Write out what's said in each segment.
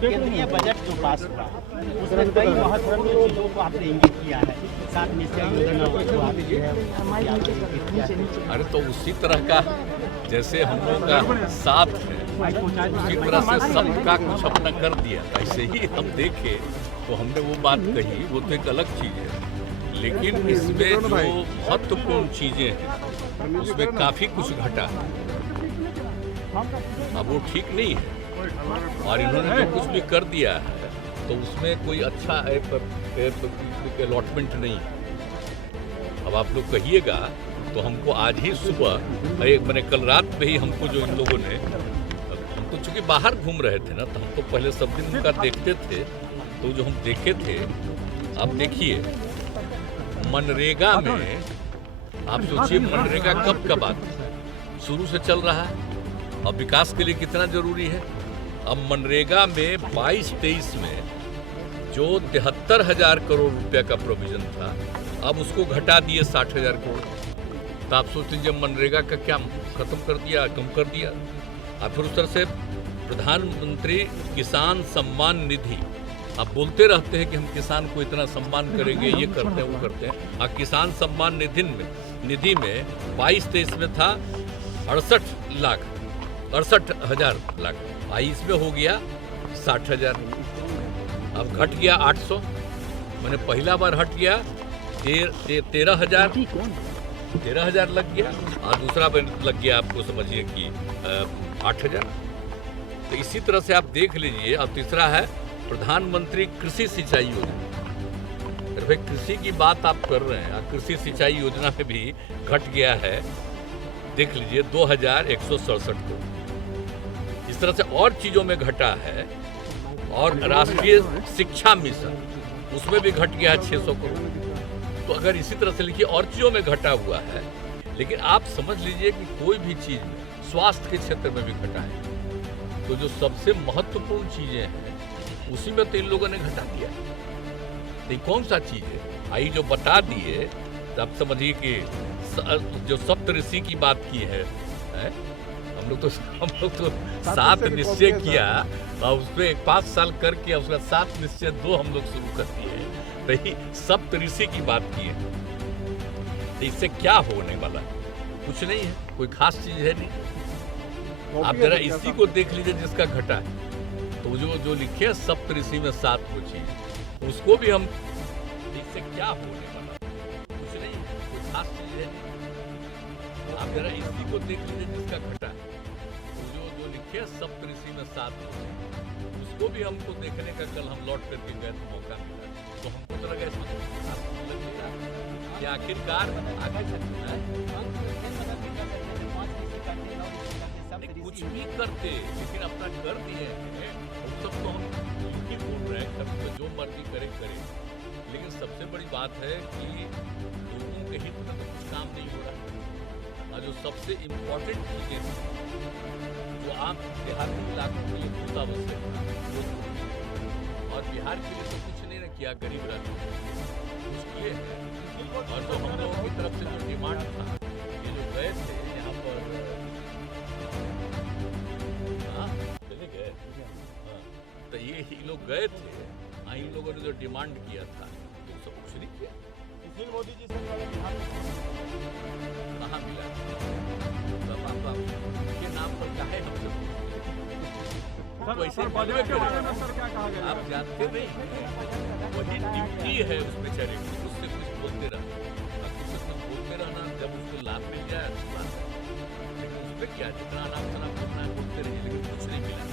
केंद्रीय बजट जो पास हुआ उसमें कई महत्वपूर्ण चीजों को आपने इंगित किया है, 7 निश्चय योजना को आपने अरे तो उसी तरह का जैसे हम लोग का साथ है उसी तरह से सबका कुछ अपना कर दिया। ऐसे ही हम देखे तो हमने वो बात कही, वो तो एक अलग चीज़ है, लेकिन इसमें जो महत्वपूर्ण चीज़ें हैं उसमें काफ़ी कुछ घटा है। अब वो ठीक नहीं है और इन्होंने जो कुछ भी कर दिया है तो उसमें कोई अच्छा अलॉटमेंट नहीं है। अब आप लोग कहिएगा तो हमको आज ही सुबह मैंने कल रात में ही हमको जो इन लोगों ने, हम तो चूंकि बाहर घूम रहे थे ना तो हम तो पहले सब दिन उनका देखते थे, तो जो हम देखे थे अब देखिए मनरेगा में, आप सोचिए मनरेगा कब का बात शुरू से चल रहा है और विकास के लिए कितना जरूरी है। अब मनरेगा में 22-23 में जो 73,000 करोड़ रुपया का प्रोविजन था अब उसको घटा दिए 60,000 करोड़। तो आप सोच लीजिए मनरेगा का क्या खत्म कर दिया, कम कर दिया। और फिर उस तरह से प्रधानमंत्री किसान सम्मान निधि, आप बोलते रहते हैं कि हम किसान को इतना सम्मान करेंगे, ये करते हैं वो करते हैं। और किसान सम्मान निधि में 22-23 में था 68,000 लाख, इसमें हो गया 60,000, अब घट गया 800, मैंने पहला बार हट गया 13,000 लग गया और दूसरा बार लग गया आपको समझिए कि 8,000। तो इसी तरह से आप देख लीजिए। अब तीसरा है प्रधानमंत्री कृषि सिंचाई योजना। अरे भाई कृषि की बात आप कर रहे हैं, कृषि सिंचाई योजना में भी घट गया है, देख लीजिए 2,167 करोड़। इस तरह से और चीजों में घटा है। और राष्ट्रीय शिक्षा मिशन उसमें भी घट गया है 600 करोड़। तो अगर इसी तरह से लिखिए और चीजों में घटा हुआ है, लेकिन आप समझ लीजिए कि कोई भी चीज में, स्वास्थ्य के क्षेत्र में भी घटा है। तो जो सबसे महत्वपूर्ण चीजें हैं उसी में तो इन लोगों ने घटा दिया। तो कौन सा चीज है आई जो बता दिए, तो आप समझिए कि जो सप्तऋषि की बात की है, हम लोग तो 7 निश्चय किया और उसमें 5 साल करके उसका 7 निश्चय 2 हम लोग शुरू कर दिए। तो ही सप्तऋषि की बात की है। तो इससे क्या होने वाला? कुछ नहीं है, कोई खास चीज है नहीं। आप जरा इसी को देख लीजिए जिसका घटा है, तो जो लिखे सप्तऋषि में 7 वो चीज, उसको भी हम, इससे क्या होने वाला? कुछ नहीं है, कोई खास चीज है नहीं। आप जरा इसी को देख लीजिए जिसका घटा है, तो जो लिखे सप्तऋषि में 7 वो चीज, उसको भी हमको देखने का कल हम लौट करके गए तो मौका मिला, तो हमको तो लगा इसमें लगेगा कि आखिरकार कुछ भी करते, लेकिन अपना कर दिए हैं। सब तो हम ही बोल रहे हैं तो जो मर्जी करे। लेकिन सबसे बड़ी बात है कि लोगों के हित में तो कुछ काम नहीं हो रहा। और जो सबसे इम्पोर्टेंट चीजें हैं जो आप देहाती इलाकों के लिए बहुत आवश्यक है, और बिहार के लिए तो कुछ नहीं किया, गरीब राज्य कुछ किए हैं। और जो हम लोगों की तरफ से जो डिमांड था, ये जो गए थे यहाँ पर, चले गए, तो ये लोग गए थे, इन लोगों ने जो डिमांड किया था तो सब कुछ नहीं किया। मोदी जी से कहाँ मिला? तब आप के नाम पर काहे हमसे वैसे आप जानते नहीं, वही ड्यूटी है उस बेचारे की, उससे कुछ बोलते रहना, जब उसको लाभ मिल जाए अच्छी बात है, लेकिन उस पर क्या जितना आराम से बोलना है बोलते रहिए, लेकिन कुछ नहीं मिला।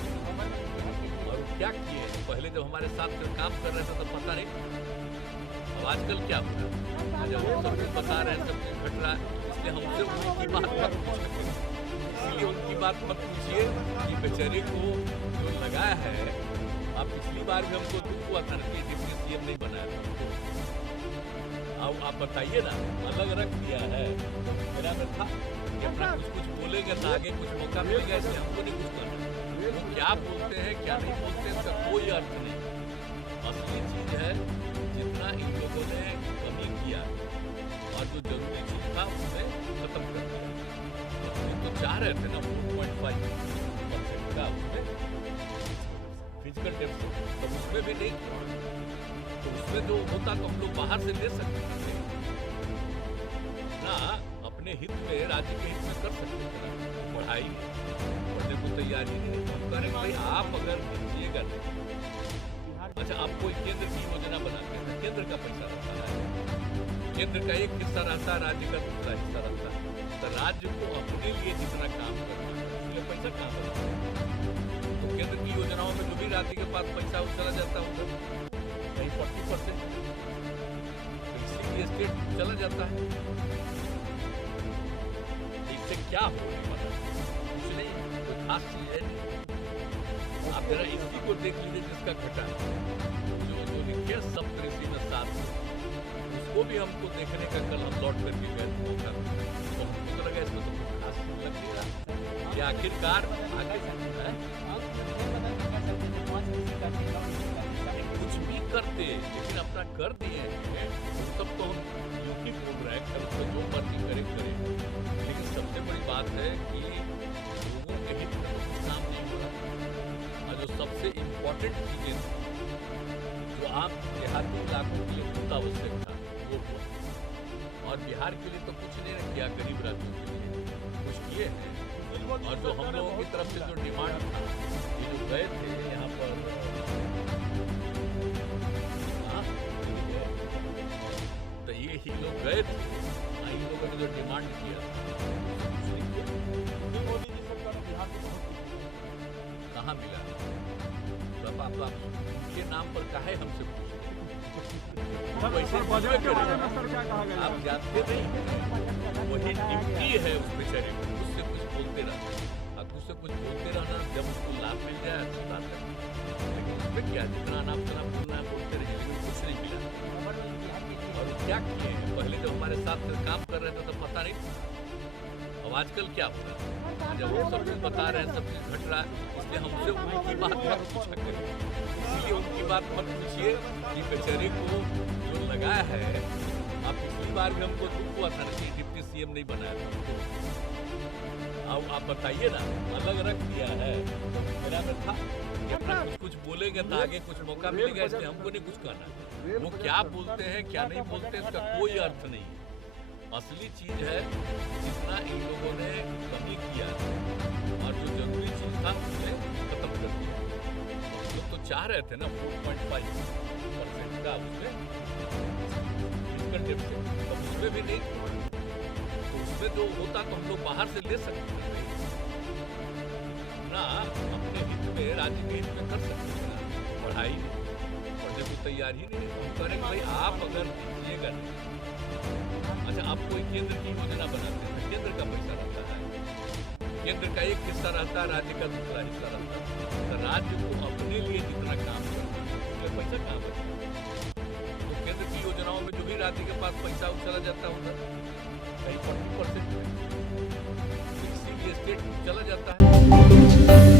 और वो क्या किए, पहले जब हमारे साथ काम कर रहे थे तो पता नहीं, अब आजकल क्या हो रहा है, जब वो सब कुछ बता रहे हैं, सब कुछ घट रहा है, इसलिए हमसे उनकी बात मत पूछिए, इसलिए उनकी बात मत पूछिए कि बेचारे को जो लगाया है। आप पिछली बार भी हमको दुख हुआ था कि डिप्टी सीएम नहीं बनाया था, अब आप बताइए ना, अलग रख दिया है। तो मेरा में था कि अपना कुछ बोलेंगे तो आगे कुछ मौका मिलेगा, इसलिए हमको नहीं कुछ करना। वो क्या बोलते हैं क्या नहीं बोलते हैं उसका कोई अर्थ नहीं। असली चीज है जितना इन लोगों ने कमी किया और जो जरूरी चीज था उसमें खत्म कर दिया। तो चाह रहे थे ना 4.5% का, उसमें फिर फिजिकल डेप्थ से, तो उसमें भी नहीं, तो उसमें जो होता तो हम लोग बाहर से ले सकते थे ना, अपने हित में, राज्य के हित में कर सकते थे ना। पढ़ाई पढ़ने को तैयार ही नहीं, हम कह रहे हैं भाई आप अगर दीजिएगा नहीं। अच्छा, आप कोई केंद्र की योजना बनाते हैं, केंद्र का पैसा रहता है, केंद्र का एक हिस्सा रहता है, राज्य का दूसरा हिस्सा रहता है, तो राज्य को अपने लिए जितना काम करना है उसमें पैसा कहाँ बनता है? तो केंद्र की योजनाओं में जो भी राज्य के पास पैसा वो चला जाता है उधर, कहीं 40%, तो इसीलिए स्टेट चला जाता है। इससे क्या होने वाला है? कुछ नहीं, कोई खास चीज है नहीं। आप जरा इसी को देख लीजिए जिसका घटा जो लिखे सप्तऋषि में 7, उसको भी हमको देखने का कल हम लौट करके गए मौका, तो हमको तो लगा इसमें तो कुछ खास लग नहीं रहा कि आखिरकार कुछ भी करते, लेकिन अपना कर दिए हैं वो सब तो हम यूं ही बोल रहे हैं, उसमें जो मर्जी करें, लेकिन सबसे बड़ी बात है कि लोगों के हित में तो कुछ काम नहीं हो रहा। और जो सबसे इम्पोर्टेंट चीजें जो आप देहाती इलाकों के लिए बहुत आवश्यक था वो हुआ, और बिहार के लिए तो कुछ नहीं किया, गरीब राज्यों के लिए कुछ किए हैं। और जो हम लोगों की तरफ से जो डिमांड था, ये जो गए थे यहाँ पर, तो ये ही लोग गए थे, इन लोगों ने जो डिमांड किया कहाँ मिला? तो आप उनके नाम पर काहे हमसे पूछते? वैसे आप जानते नहीं, वही ड्यूटी है उस बेचारे को, उससे कुछ बोलते रहना, और उससे कुछ बोलते रहना, जब उसको लाभ मिल जाए अच्छी बात है, लेकिन उसमें क्या, जितना नाम चला बोलना है बोलते रहिए, लेकिन कुछ नहीं मिला। और क्या किए हैं, पहले जब हमारे साथ काम कर रहे थे तो पता नहीं था, अब आजकल क्या हो रहा है, जब वो सब चीज बता रहे हैं, सब चीज घट रहा है, इसलिए हमसे उनकी बात मत पूछा करिए, इसलिए उनकी बात मत पूछिए कि बेचारे को जो लगा है। आप पिछली बार भी हमको दुख हुआ था कि डिप्टी सीएम नहीं बनाया था, अब आप बताइए ना, अलग रख दिया है, तो मेरा में था कि अपना कुछ बोलेंगे तो आगे कुछ मौका मिलेगा, इसलिए हमको नहीं कुछ करना। वो क्या बोलते हैं क्या नहीं बोलते इसका कोई अर्थ नहीं। असली चीज है जितना इन लोगों ने कमी किया और जो जरूरी चीज था उसने खत्म कर दिया। लोग तो चाह रहे थे ना 4.5% का उसमें फिजिकल डेप्थ से, तो उसमें भी नहीं, तो उसमें जो होता तो हम लोग बाहर से ले सकते थे ना, अपने हित में, राज्य के हित में कर सकते थे ना। पढ़ाई पढ़ने को तैयार ही नहीं, हम कह रहे हैं भाई आप अगर दीजिएगा नहीं। अच्छा, आप कोई केंद्र की योजना बनाते हैं, केंद्र का पैसा रहता है, केंद्र का एक हिस्सा रहता है, राज्य का दूसरा हिस्सा रहता है, तो राज्य को अपने लिए जितना काम करना है उसमें पैसा कहाँ बचता है? तो केंद्र की योजनाओं में जो भी राज्य के पास पैसा वो चला जाता है उधर, कहीं 40%, तो इसीलिए स्टेट चला जाता है।